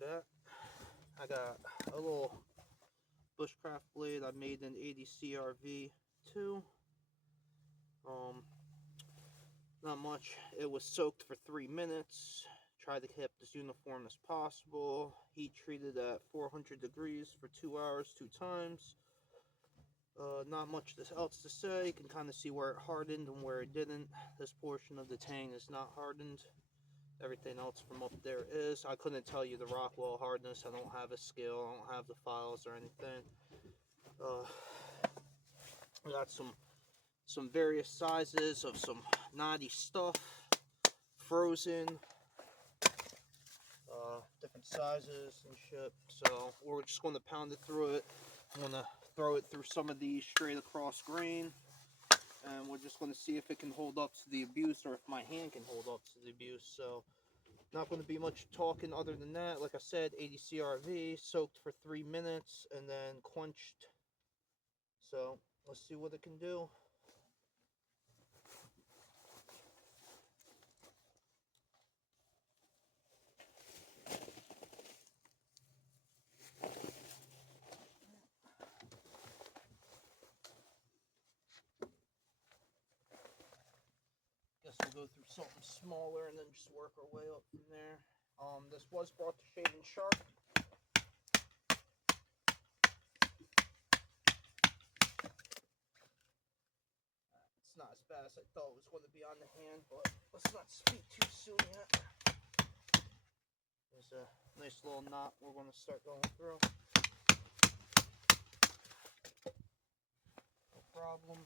that. I got a little bushcraft blade I made in 80 CRV2. Um, Not much. It was soaked for 3 minutes. Tried to keep as uniform as possible. Heat treated at 400 degrees for 2 hours, 2 times. Not much else to say. You can kind of see where it hardened and where it didn't. This portion of the tang is not hardened. Everything else from up there is. I couldn't tell you the Rockwell hardness. I don't have a scale. I don't have the files or anything. I got some various sizes of some knotty stuff, frozen, different sizes and shit. So we're just going to pound it through it. I'm going to throw it through some of these straight across grain, and we're just going to see if it can hold up to the abuse or if my hand can hold up to the abuse. So not going to be much talking other than that. Like I said, 80 CRV, soaked for 3 minutes, and then quenched. So let's see what it can do. Guess we'll go through something smaller and then just work our way up from there. This was brought to Shade and Sharp. It's not as bad as I thought it was going to be on the hand, but let's not speak too soon yet. There's a nice little knot we're going to start going through. No problem.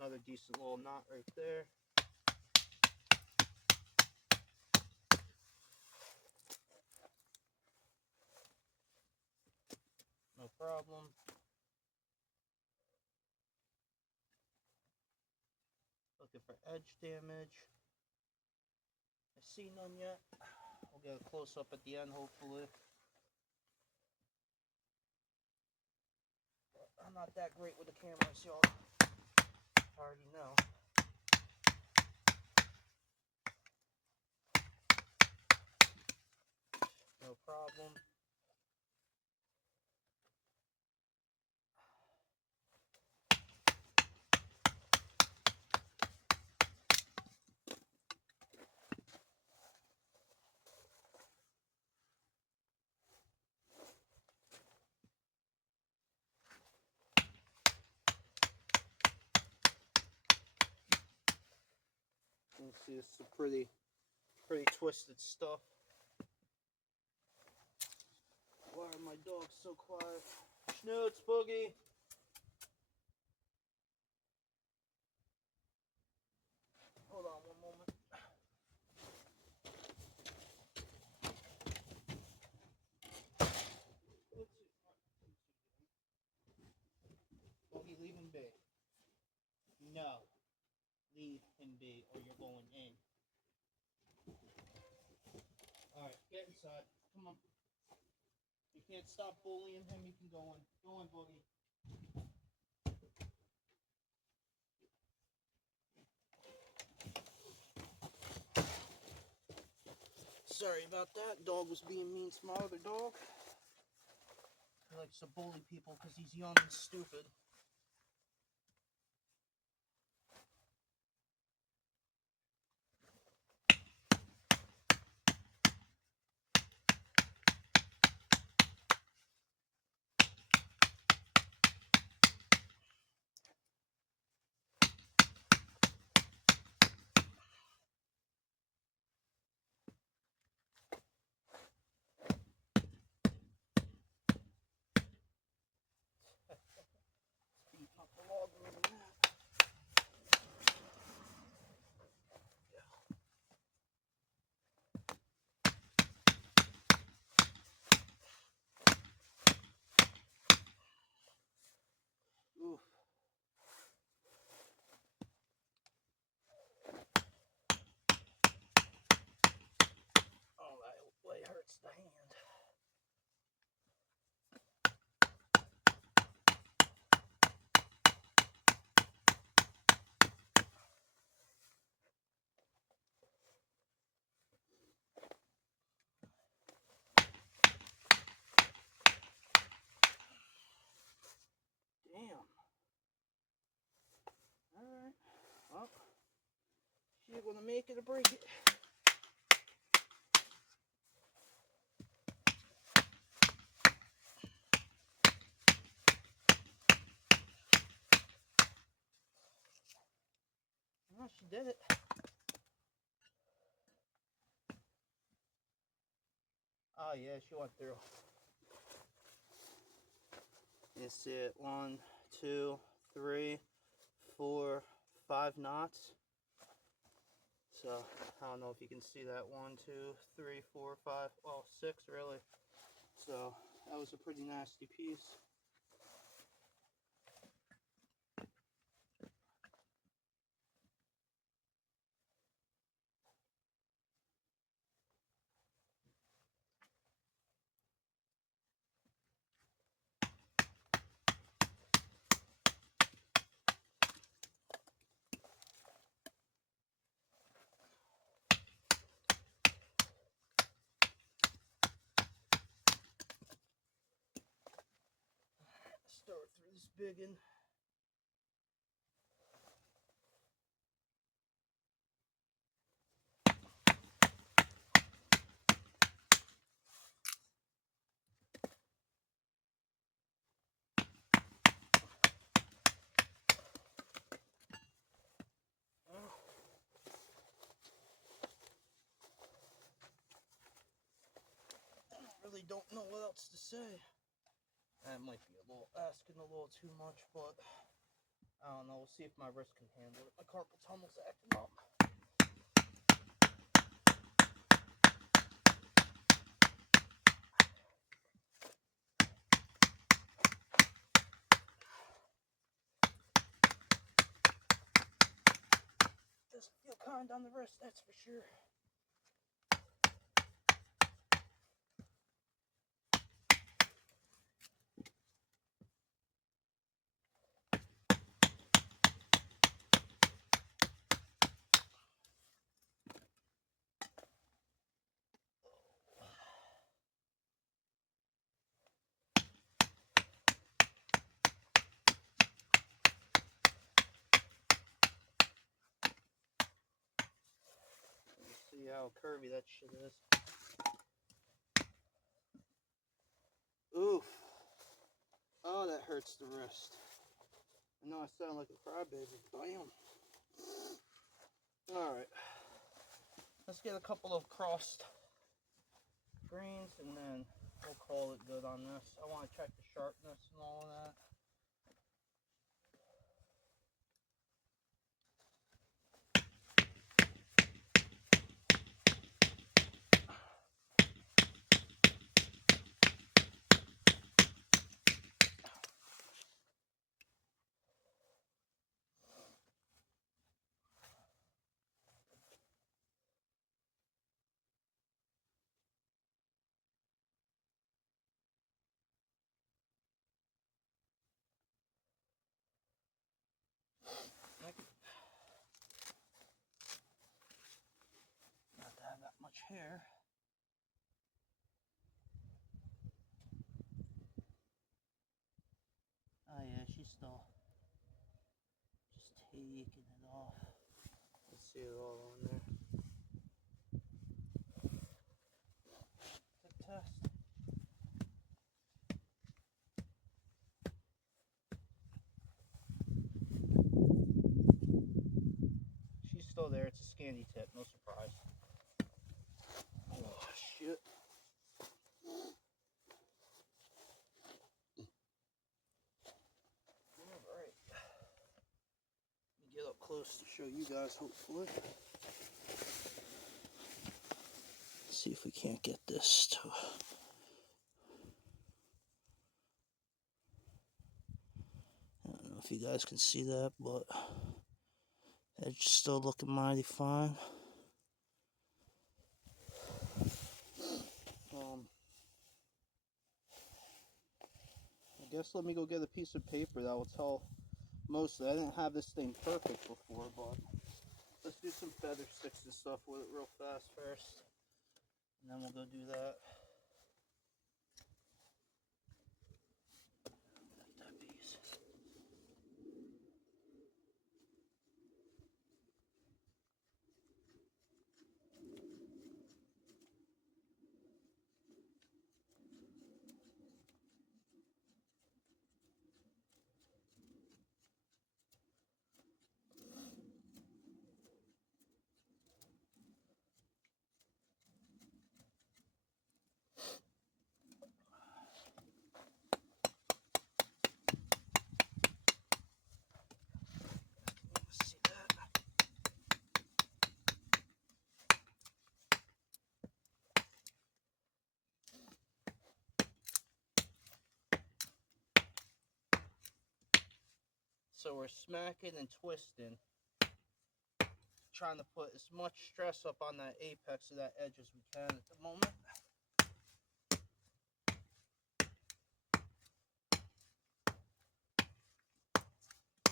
Another decent little knot right there. No problem. Looking for edge damage. I see none yet. We'll get a close up at the end, hopefully. But I'm not that great with the cameras, y'all. I already know. No problem. You can see it's a pretty twisted stuff. Why are my dogs so quiet? Schnoots, Boogie. Hold on one moment. Boogie, leave him be. No. Leave him be or you're going in. Alright, get inside. Come on. You can't stop bullying him, you can go in. Go in, Boogie. Sorry about that. Dog was being mean to my other dog. He likes to bully people because he's young and stupid. Oh, she's gonna make it or break it. Oh, she did it. Oh yeah, she went through. It's it. 1, 2, 3, 4, 5 knots. So I don't know if you can see that. 1, 2, 3, 4, 5. Well, 6 really. So that was a pretty nasty piece. Start through this biggin. Really don't know what else to say. That might be asking a little too much, but I don't know. We'll see if my wrist can handle it. My carpal tunnel's acting up. Doesn't feel kind on the wrist, that's for sure. See how curvy that shit is. Oof. Oh, that hurts the wrist. I know I sound like a crybaby. Bam. Alright. Let's get a couple of crossed greens and then we'll call it good on this. I want to check the sharpness and all of that. Not to have that much hair. Oh yeah, she's still just taking it off. Let's see it all on there. Quick test. She's still there. It's a scanty tip, no surprise. Oh shit. Alright. Let me get up close to show you guys, hopefully. See if we can't get this to... I don't know if you guys can see that, but it's still looking mighty fine. I guess let me go get a piece of paper that will tell mostly. I didn't have this thing perfect before, but let's do some feather sticks and stuff with it real fast first. And then we'll go do that. That piece. So we're smacking and twisting, trying to put as much stress up on that apex of that edge as we can at the moment.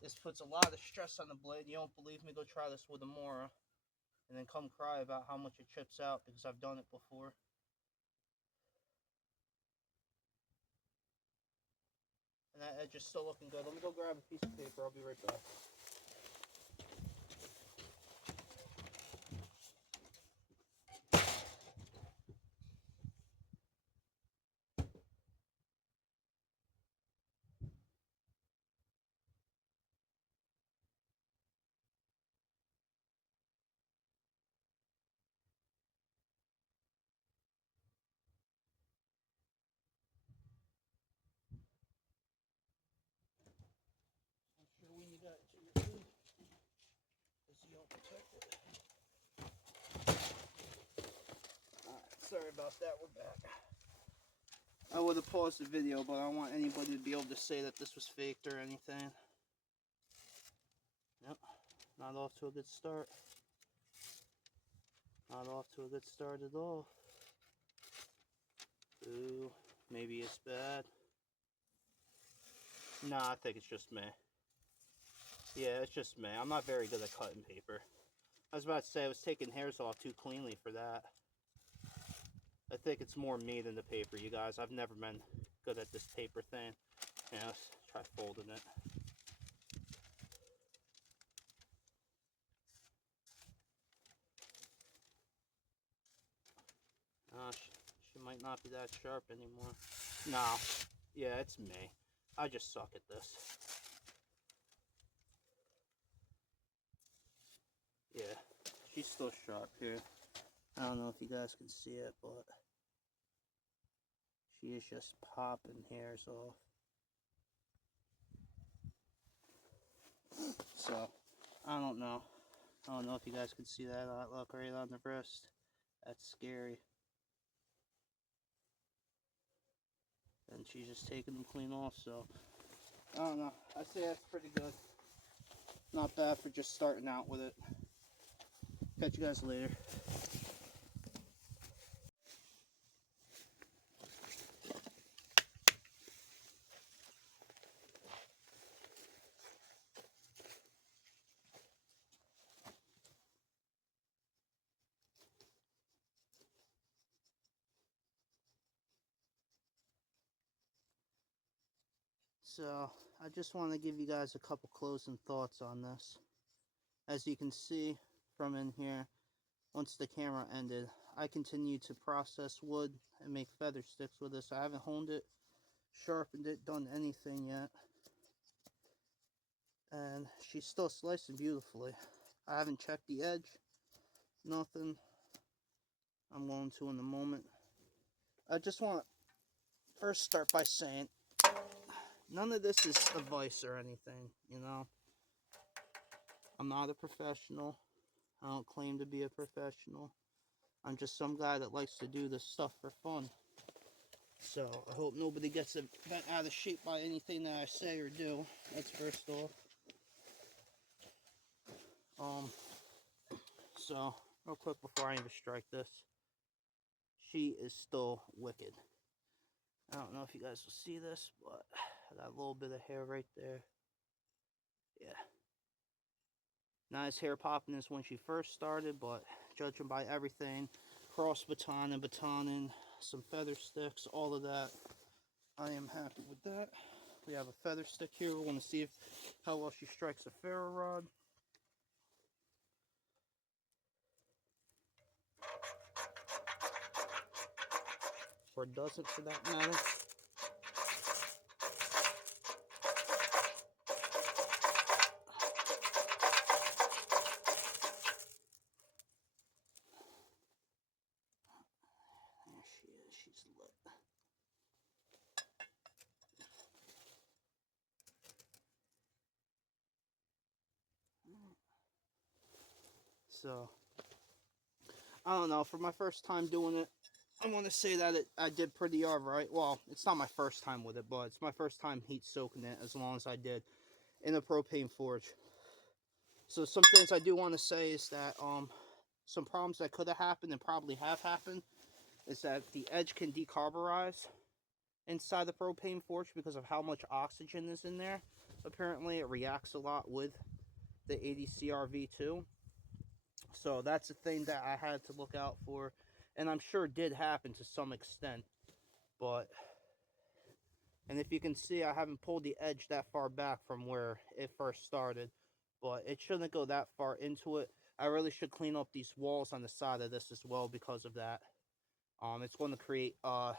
This puts a lot of stress on the blade. You don't believe me? Go try this with a Mora, and then come cry about how much it chips out, because I've done it before. And that edge is still looking good. Let me go grab a piece of paper. I'll be right back. Make sure when you got it to your food, because you don't protect it. Alright, sorry about that. We're back. I would have paused the video, but I don't want anybody to be able to say that this was faked or anything. Yep, not off to a good start. Not off to a good start at all. Ooh, maybe it's bad. Nah, I think it's just me. Yeah, it's just me. I'm not very good at cutting paper. I was about to say I was taking hairs off too cleanly for that. I think it's more me than the paper, you guys. I've never been good at this paper thing. Yeah, let's try folding it. She might not be that sharp anymore. No. Yeah, it's me. I just suck at this. Yeah, she's still sharp here. I don't know if you guys can see it, but she is just popping hairs off. So, I don't know. I don't know if you guys can see that. Look right on the wrist. That's scary. And she's just taking them clean off, so I don't know. I'd say that's pretty good. Not bad for just starting out with it. Catch you guys later. So, I just want to give you guys a couple closing thoughts on this. As you can see from in here, once the camera ended, I continued to process wood and make feather sticks with this. I haven't honed it, sharpened it, done anything yet. And she's still slicing beautifully. I haven't checked the edge, nothing. I'm going to in a moment. I just want to first start by saying, none of this is advice or anything, you know. I'm not a professional. I don't claim to be a professional. I'm just some guy that likes to do this stuff for fun. So, I hope nobody gets bent out of shape by anything that I say or do. That's first off. So, real quick before I even strike this. She is still wicked. I don't know if you guys will see this, but I got a little bit of hair right there. Yeah. Not as hair popping as when she first started, but judging by everything, cross baton and batoning, some feather sticks, all of that, I am happy with that. We have a feather stick here. We're going to see how well she strikes a ferro rod. Or doesn't, for that matter. There she is. She's lit. So, I don't know. For my first time doing it, I want to say that I did pretty alright. Well, it's not my first time with it, but it's my first time heat soaking it as long as I did. in a propane forge. So some things I do want to say is that some problems that could have happened and probably have happened is that the edge can decarburize inside the propane forge because of how much oxygen is in there. Apparently it reacts a lot with the 80 CRV2. So that's a thing that I had to look out for, and I'm sure it did happen to some extent. But, and if you can see, I haven't pulled the edge that far back from where it first started, but it shouldn't go that far into it. I really should clean up these walls on the side of this as well because of that. It's going to create a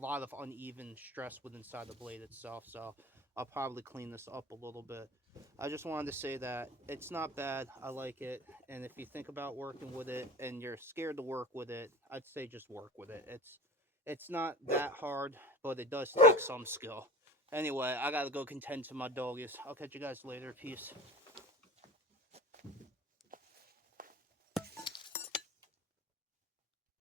lot of uneven stress within inside the blade itself, so I'll probably clean this up a little bit. I just wanted to say that it's not bad. I like it, and if you think about working with it and you're scared to work with it, I'd say just work with it. It's not that hard, but it does take some skill. Anyway, I gotta go contend to my doggies. I'll catch you guys later. Peace.